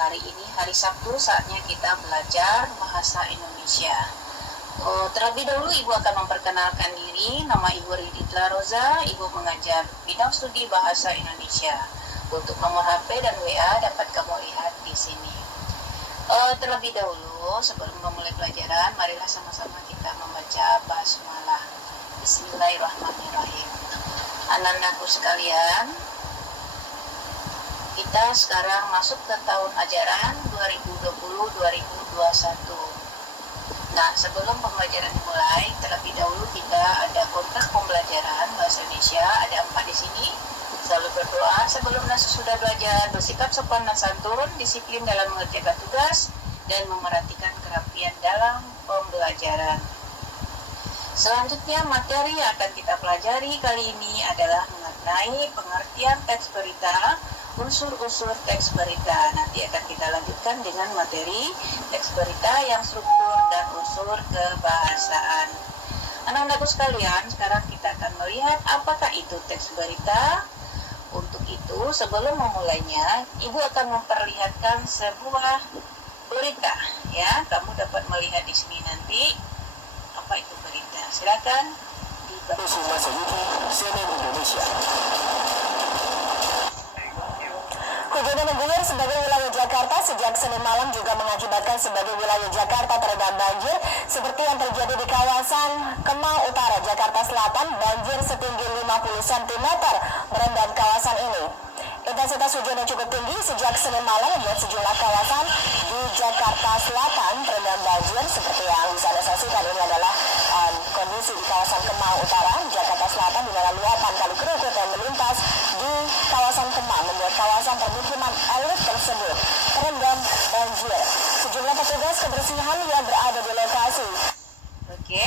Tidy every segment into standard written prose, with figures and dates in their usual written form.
hari ini hari Sabtu, saatnya kita belajar bahasa Indonesia. Terlebih dahulu Ibu akan memperkenalkan diri. Nama Ibu Riditla Roza. Ibu mengajar bidang studi bahasa Indonesia. Untuk nomor HP dan WA dapat kamu lihat di sini. Terlebih dahulu, sebelum memulai pelajaran, marilah sama-sama kita membaca basmalah. Bismillahirrahmanirrahim. Anak-anakku sekalian, kita sekarang masuk ke tahun ajaran 2020-2021. Nah, sebelum pembelajaran dimulai, terlebih dahulu kita ada kontrak pembelajaran bahasa Indonesia, ada 4 di sini. Selalu berdoa sebelum dan sesudah belajar, bersikap sopan dan santun, disiplin dalam mengerjakan tugas, dan memerhatikan kerapian dalam pembelajaran. Selanjutnya, materi yang akan kita pelajari kali ini adalah mengenai pengertian teks berita, unsur-unsur teks berita. Nanti akan kita lanjutkan dengan materi teks berita yang struktur dan unsur kebahasaan. Anak-anakku sekalian, sekarang kita akan melihat apakah itu teks berita. Untuk itu, sebelum memulainya, Ibu akan memperlihatkan sebuah berita. Ya, kamu dapat melihat di sini nanti apa itu berita. Silakan dibaca. Hujan yang mengguyur sebagai wilayah Jakarta sejak Senin malam juga mengakibatkan sebagai wilayah Jakarta terendam banjir seperti yang terjadi di kawasan Kemang Utara, Jakarta Selatan. Banjir setinggi 50 cm merendam kawasan ini. Intensitas hujan yang cukup tinggi sejak Senin malam membuat sejumlah kawasan di Jakarta Selatan terendam banjir. Seperti yang bisa Anda saksikan, ini adalah kondisi di kawasan Kemang Utara, Jakarta Selatan, di mana luapan kali Kerukut yang melintas di kawasan Kemang membuat kawasan permukiman elit tersebut terendam banjir. Sejumlah petugas kebersihan yang berada di lokasi. Oke.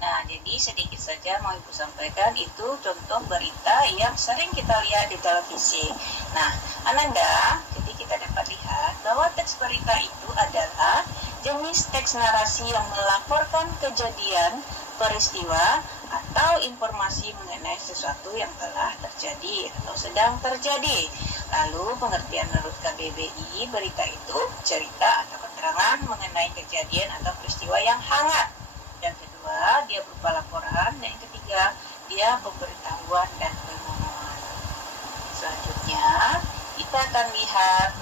Nah, jadi sedikit saja mau Ibu sampaikan, itu contoh berita yang sering kita lihat di televisi. Nah, Ananda, jadi kita dapat lihat bahwa teks berita itu adalah jenis teks narasi yang melaporkan kejadian, peristiwa, atau informasi mengenai sesuatu yang telah terjadi atau sedang terjadi. Lalu, pengertian menurut KBBI, berita itu cerita atau keterangan mengenai kejadian atau peristiwa yang hangat. Yang kedua, dia berupa laporan. Dan yang ketiga, dia pemberitahuan dan pengumuman. Selanjutnya, kita akan lihat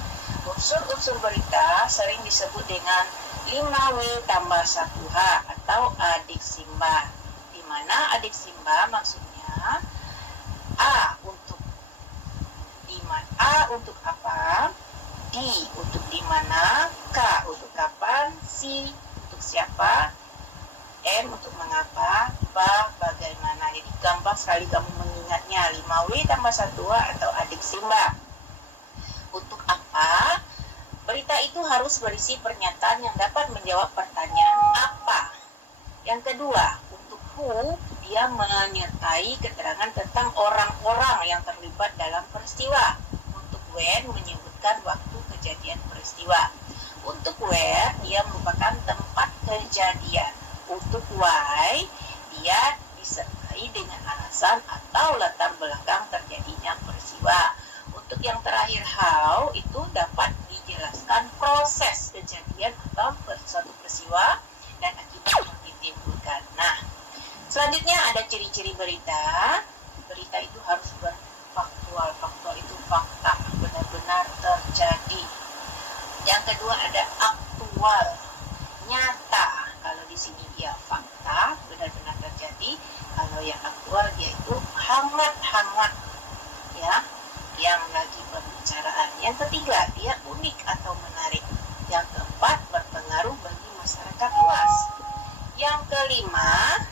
unsur-unsur berita sering disebut dengan 5W tambah 1H atau adik simba. Di mana adik simba maksudnya A untuk di mana, A untuk apa, D untuk di mana, K untuk kapan, C untuk siapa, M untuk mengapa, ba bagaimana. Jadi gampang sekali kamu mengingatnya. 5W tambah 1H atau adik simba. Untuk apa? Berita itu harus berisi pernyataan yang dapat menjawab pertanyaan apa. Yang kedua, untuk who, dia menyertai keterangan tentang orang-orang yang terlibat dalam peristiwa. Untuk when, menyebutkan waktu kejadian peristiwa. Untuk where, dia merupakan tempat kejadian. Untuk why, dia disertai dengan alasan atau latar belakang terjadinya peristiwa. Untuk yang terakhir how, itu dapat dijelaskan proses kejadian atau suatu peristiwa dan akibat yang ditimbulkan. Nah, selanjutnya ada ciri-ciri berita. Berita itu harus berfaktual. Faktual itu fakta, benar-benar terjadi. Yang kedua ada aktual, nyata. Kalau di sini dia fakta, benar-benar terjadi. Kalau yang aktual dia itu hangat-hangat, ya, yang lagi pembicaraan. Yang ketiga, dia unik atau menarik. Yang keempat, berpengaruh bagi masyarakat luas. Yang kelima,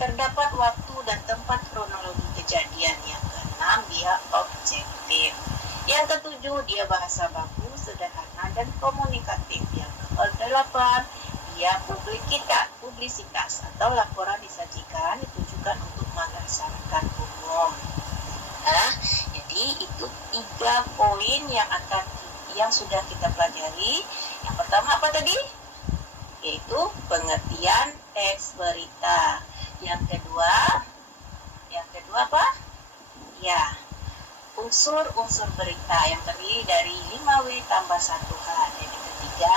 terdapat waktu dan tempat kronologi kejadian. Yang keenam, dia objektif. Yang ketujuh, dia bahasa baku, sederhana, dan komunikatif. Yang kedelapan, dia publisitas atau laporan disajikan ditujukan untuk masyarakat umum. Nah, jadi itu 3 poin yang sudah kita pelajari. Yang pertama apa tadi? Yaitu pengertian teks berita. Yang kedua apa? Ya, unsur-unsur berita yang terdiri dari 5W tambah 1H. Dan yang ketiga,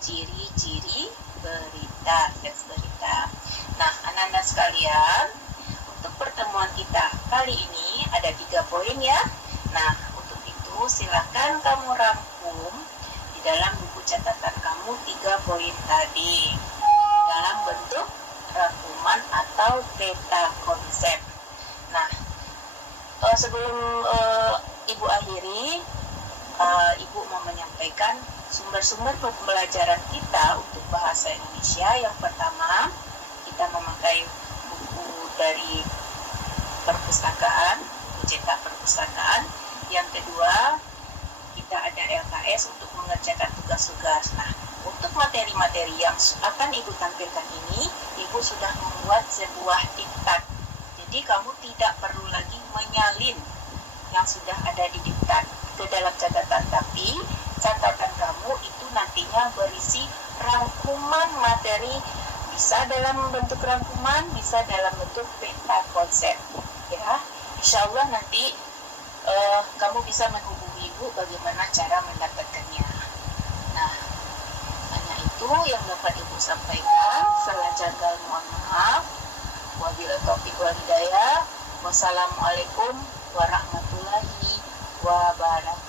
ciri-ciri berita, teks berita. Nah, anak-anak sekalian, untuk pertemuan kita kali ini ada 3 poin ya. Nah, untuk itu silakan kamu rangkum di dalam buku catatan kamu 3 poin tadi dalam bentuk rangkuman atau peta konsep. Nah, sebelum Ibu akhiri, Ibu mau menyampaikan sumber-sumber pembelajaran kita untuk bahasa Indonesia. Yang pertama, kita memakai buku dari perpustakaan, buku cetak perpustakaan. Yang kedua, kita ada LKS untuk mengerjakan tugas-tugas. Nah, untuk materi-materi yang akan Ibu tampilkan ini, Ibu sudah membuat sebuah diktat. Jadi kamu tidak perlu lagi menyalin yang sudah ada di diktat ke dalam catatan, tapi catatan kamu itu nantinya berisi rangkuman materi, bisa dalam bentuk rangkuman, bisa dalam bentuk peta konsep. Ya, insya Allah nanti kamu bisa menghubungi Ibu bagaimana cara mendapatkannya. Nah, hanya itu yang dapat Ibu sampaikan. Salah janggal mohon maaf. Wabillahi taufiq wal hidayah. Wassalamualaikum warahmatullahi wabarakatuh.